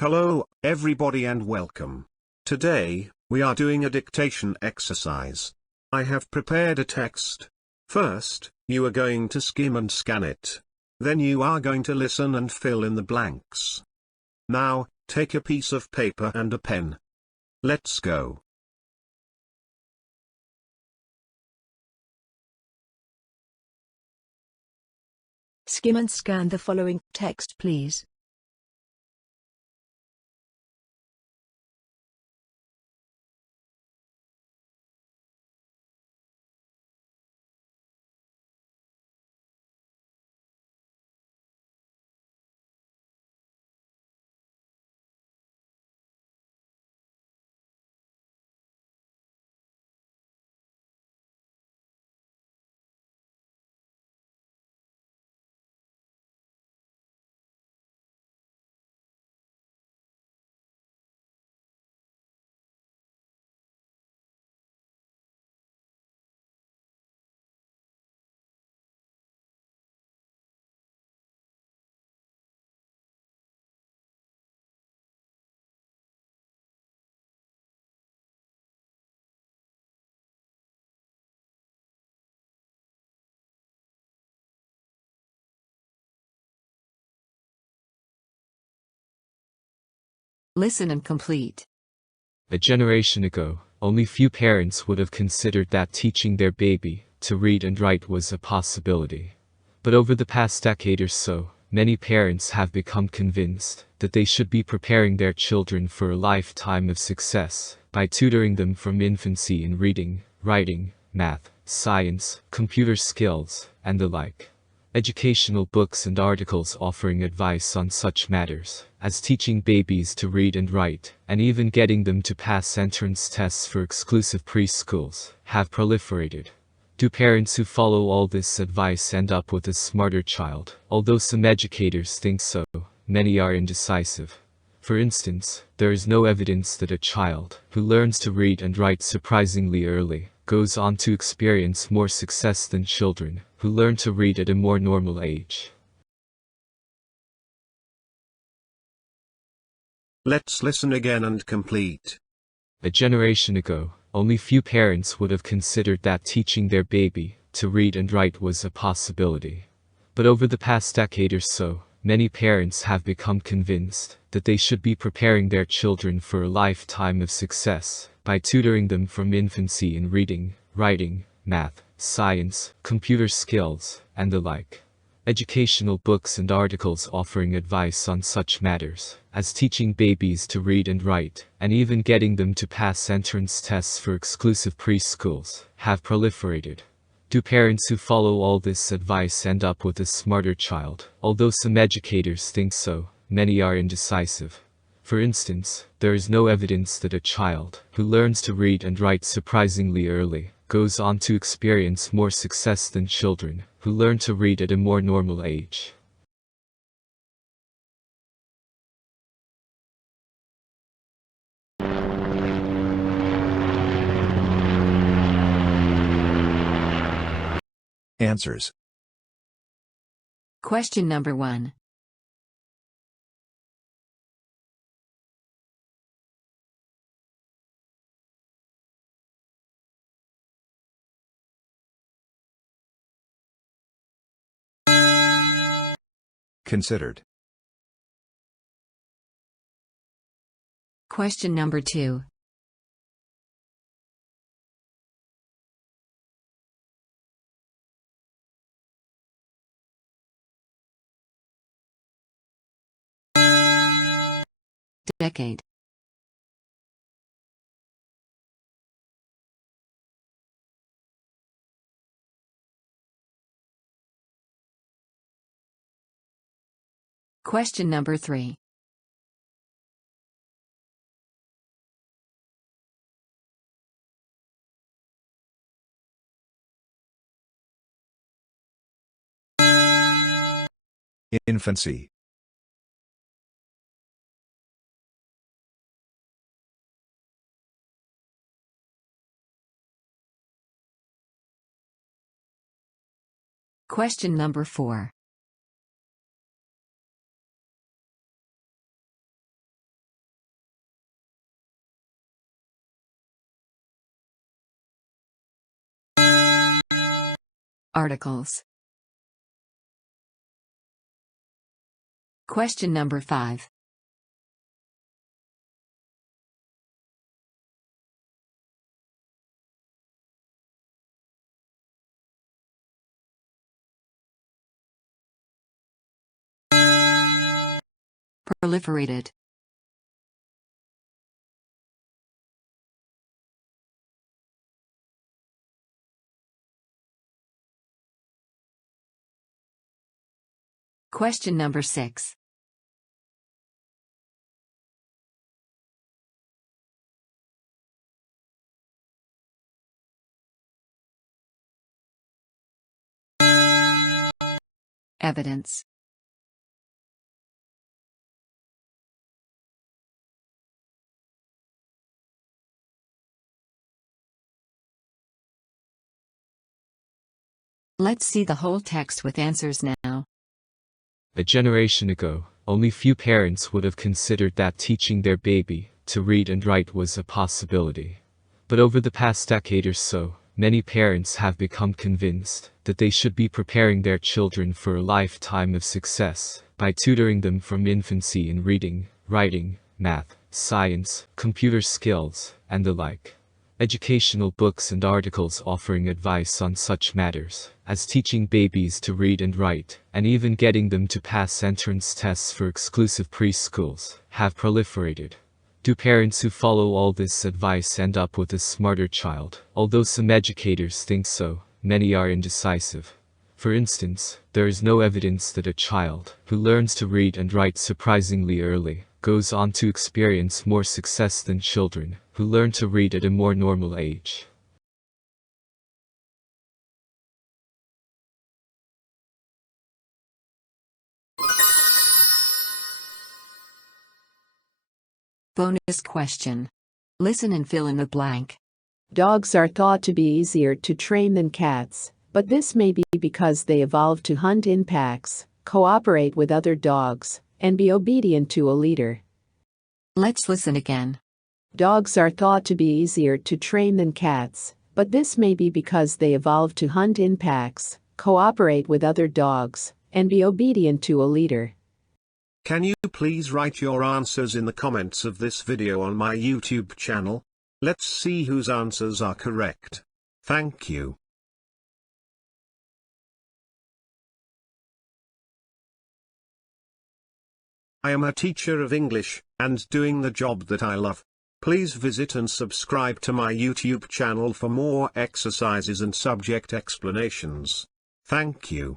Hello, everybody, and welcome. Today, we are doing a dictation exercise. I have prepared a text. First, you are going to skim and scan it. Then you are going to listen and fill in the blanks. Now, take a piece of paper and a pen. Let's go. Skim and scan the following text, please. Listen and complete. A generation ago, only few parents would have considered that teaching their baby to read and write was a possibility. But over the past decade or so, many parents have become convinced that they should be preparing their children for a lifetime of success by tutoring them from infancy in reading, writing, math, science, computer skills, and the like. Educational books and articles offering advice on such matters as teaching babies to read and write, and even getting them to pass entrance tests for exclusive preschools, have proliferated. Do parents who follow all this advice end up with a smarter child? Although some educators think so, many are indecisive. For instance, there is no evidence that a child who learns to read and write surprisingly early goes on to experience more success than children who learn to read at a more normal age. Let's listen again and complete. A generation ago, only few parents would have considered that teaching their baby to read and write was a possibility. But over the past decade or so, many parents have become convinced that they should be preparing their children for a lifetime of success by tutoring them from infancy in reading, writing, math, science, computer skills, and the like. Educational books and articles offering advice on such matters as teaching babies to read and write, and even getting them to pass entrance tests for exclusive preschools, have proliferated. Do parents who follow all this advice end up with a smarter child? Although some educators think so, many are indecisive. For instance, there is no evidence that a child who learns to read and write surprisingly early goes on to experience more success than children who learn to read at a more normal age. Answers. Question number 1. Considered. Question number 2. Decade. Question number 3. Infancy. Question number 4. Articles. Question number 5. Proliferated. Question number 6. Evidence. Let's see the whole text with answers now. A generation ago, only few parents would have considered that teaching their baby to read and write was a possibility. But over the past decade or so, many parents have become convinced that they should be preparing their children for a lifetime of success by tutoring them from infancy in reading, writing, math, science, computer skills, and the like. Educational books and articles offering advice on such matters as teaching babies to read and write, and even getting them to pass entrance tests for exclusive preschools, have proliferated. Do parents who follow all this advice end up with a smarter child? Although some educators think so, many are indecisive. For instance, there is no evidence that a child who learns to read and write surprisingly early goes on to experience more success than children who learn to read at a more normal age. Bonus question. Listen and fill in the blank. Dogs are thought to be easier to train than cats, but this may be because they evolved to hunt in packs, cooperate with other dogs, and be obedient to a leader. Let's listen again. Dogs are thought to be easier to train than cats, but this may be because they evolved to hunt in packs, cooperate with other dogs, and be obedient to a leader. Can you please write your answers in the comments of this video on my YouTube channel? Let's see whose answers are correct. Thank you. I am a teacher of English, and doing the job that I love. Please visit and subscribe to my YouTube channel for more exercises and subject explanations. Thank you.